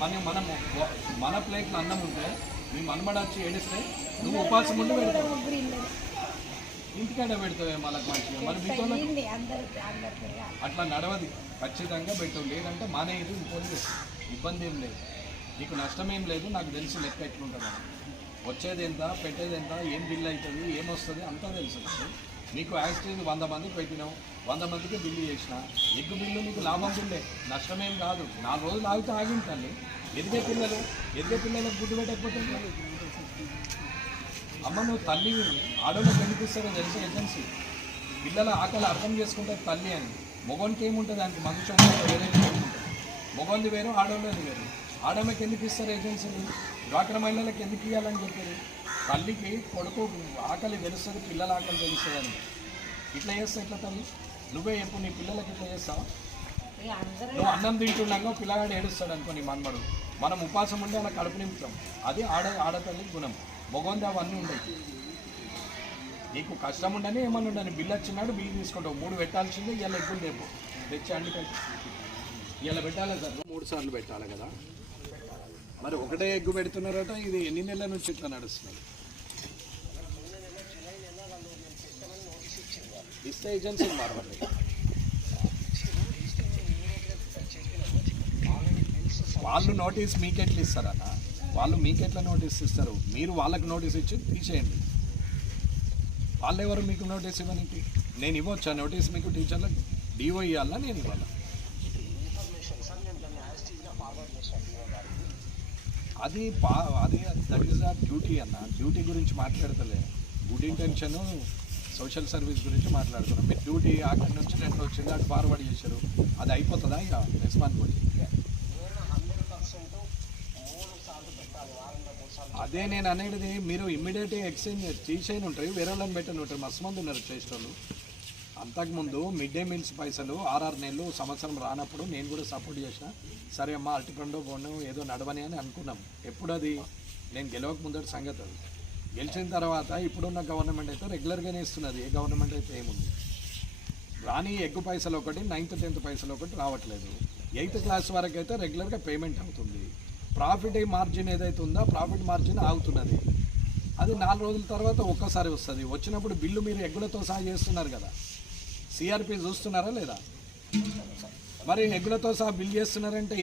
మన మనం మన ప్లేట్లో అన్నం ఉంటే మీ మనమడ వచ్చి ఏడిస్తే నువ్వు ఉపాసం ఉండి పెడతావు. ఇంటికాడ పెడతావే మనకు మంచిగా. మరి మీతో అట్లా నడవది. ఖచ్చితంగా పెట్టవు. లేదంటే మానేది ఇంకోటి ఇబ్బంది ఏం లేదు. నీకు నష్టం ఏం లేదు. నాకు తెలిసి లెక్క ఎట్లుంటుంది. వచ్చేది ఎంత పెట్టేది ఎంత ఏం బిల్ అవుతుంది ఏమొస్తుంది అంతా తెలుసు. నీకు యాక్సిడెంట్ వంద మందికి పెట్టినావు వంద మందికి బిల్లు చేసిన. ఎగ్గు బిల్లు నీకు లాభం బిల్లే. నష్టమేం కాదు. నాలుగు రోజులు ఆగితే ఆగింది తల్లి. ఎదిగే పిల్లలు ఎదిగే పిల్లలకు గుడ్డు పెట్టకపోతే అమ్మ నువ్వు తల్లి ఆడోళ్ళకి కనిపిస్తారో తెలుసు ఏజెన్సీ? పిల్లల ఆకలి అర్థం చేసుకుంటే తల్లి అని. మొగోనికి ఏముంటుంది దానికి? మనుషులు వేరే ఉంటుంది? మొగోంది వేరు ఆడవాళ్ళది వేరు. ఆడమ్మకి ఎందుకు ఇస్తారు ఏజెన్సీలు డ్వాక్రా మహిళలకు ఎందుకు ఇవ్వాలని చెప్పారు? తల్లికి కొడుకు ఆకలి తెలుస్తుంది పిల్లల ఆకలి తెలుస్తుంది అని ఇట్లా చేస్తా ఇట్లా తల్లి. నువ్వే చెప్పు నీ పిల్లలకి ఇట్లా చేస్తావా నువ్వు అన్నం తింటున్నాక పిల్లగాడు ఏడుస్తాడు అనుకో నీ మన్మడు. మనం ఉపాసం ఉంటే అలా కడుపు నింపుతాం. అది ఆడ ఆడతల్లి గుణం. మొగంది అవన్నీ ఉండవు నీకు కష్టం ఉండని ఏమన్నా ఉండని బిల్లు వచ్చినాడు బిల్లు తీసుకుంటావు. మూడు పెట్టాల్సిందే ఇవాళ ఎగ్గులు రేపు తెచ్చి అండి ఇవాళ పెట్టాలి సార్? మూడు సార్లు పెట్టాలి కదా. మరి ఒకటే ఎగ్గు పెడుతున్నారట ఇది ఎన్ని నెలల నుంచి ఇట్లా నడుస్తుంది ఇస్తే ఏజెన్సీ మారవాలి వాళ్ళు నోటీస్ మీకెట్లా ఇస్తారన్న వాళ్ళు మీకెట్లా నోటీస్ ఇస్తారు? మీరు వాళ్ళకి నోటీస్ ఇచ్చి తీసేయండి. వాళ్ళు ఎవరు మీకు నోటీస్ ఇవ్వనికి? నేను ఇవ్వచ్చా? నోటీస్ మీకు టీచర్లకు డిఓ ఇవ్వాలా నేను ఇవ్వాలా? అది పా అది దట్ ఈస్ ఆ డ్యూటీ అన్న. డ్యూటీ గురించి మాట్లాడతలే. గుడ్ ఇంటెన్షన్ సోషల్ సర్వీస్ గురించి మాట్లాడుతున్నాం మీరు డ్యూటీ అక్కడి నుంచి రెండు వచ్చింది అటు ఫార్వర్డ్ చేశారు. అది అయిపోతుందా ఇక రెస్పాన్సిబిలిటీ అదే నేను అనేది మీరు ఇమ్మీడియట్గా ఎక్స్చేంజ్ తీసేయని ఉంటారు వేరే వాళ్ళని పెట్టని ఉంటారు మస్తు మంది ఉన్నారు చేసేటోళ్ళు. అంతకుముందు మిడ్ డే మీల్స్ పైసలు ఆర్ఆర్ నెలలు సంవత్సరం రానప్పుడు నేను కూడా సపోర్ట్ చేసిన సరే అమ్మా అరటిపండు బోను ఏదో నడవని అని అనుకున్నాం. ఎప్పుడు అది నేను గెలవక ముందటి సంగతి అది. గెలిచిన తర్వాత ఇప్పుడున్న గవర్నమెంట్ అయితే రెగ్యులర్గానే ఇస్తున్నది. ఏ గవర్నమెంట్ అయితే ఏముంది? రాని ఎగ్గు పైసలు ఒకటి నైన్త్ టెన్త్ పైసలు ఒకటి రావట్లేదు. ఎయిత్ క్లాస్ వరకు అయితే రెగ్యులర్గా పేమెంట్ అవుతుంది. ప్రాఫిట్ మార్జిన్ ఏదైతే ఉందో ప్రాఫిట్ మార్జిన్ ఆగుతున్నది. అది నాలుగు రోజుల తర్వాత ఒక్కసారి వస్తుంది. వచ్చినప్పుడు బిల్లు మీరు ఎగ్గులతో సహా చేస్తున్నారు కదా. సిఆర్పి చూస్తున్నారా లేదా? మరి ఎగ్గులతో సహా బిల్ చేస్తున్నారంటే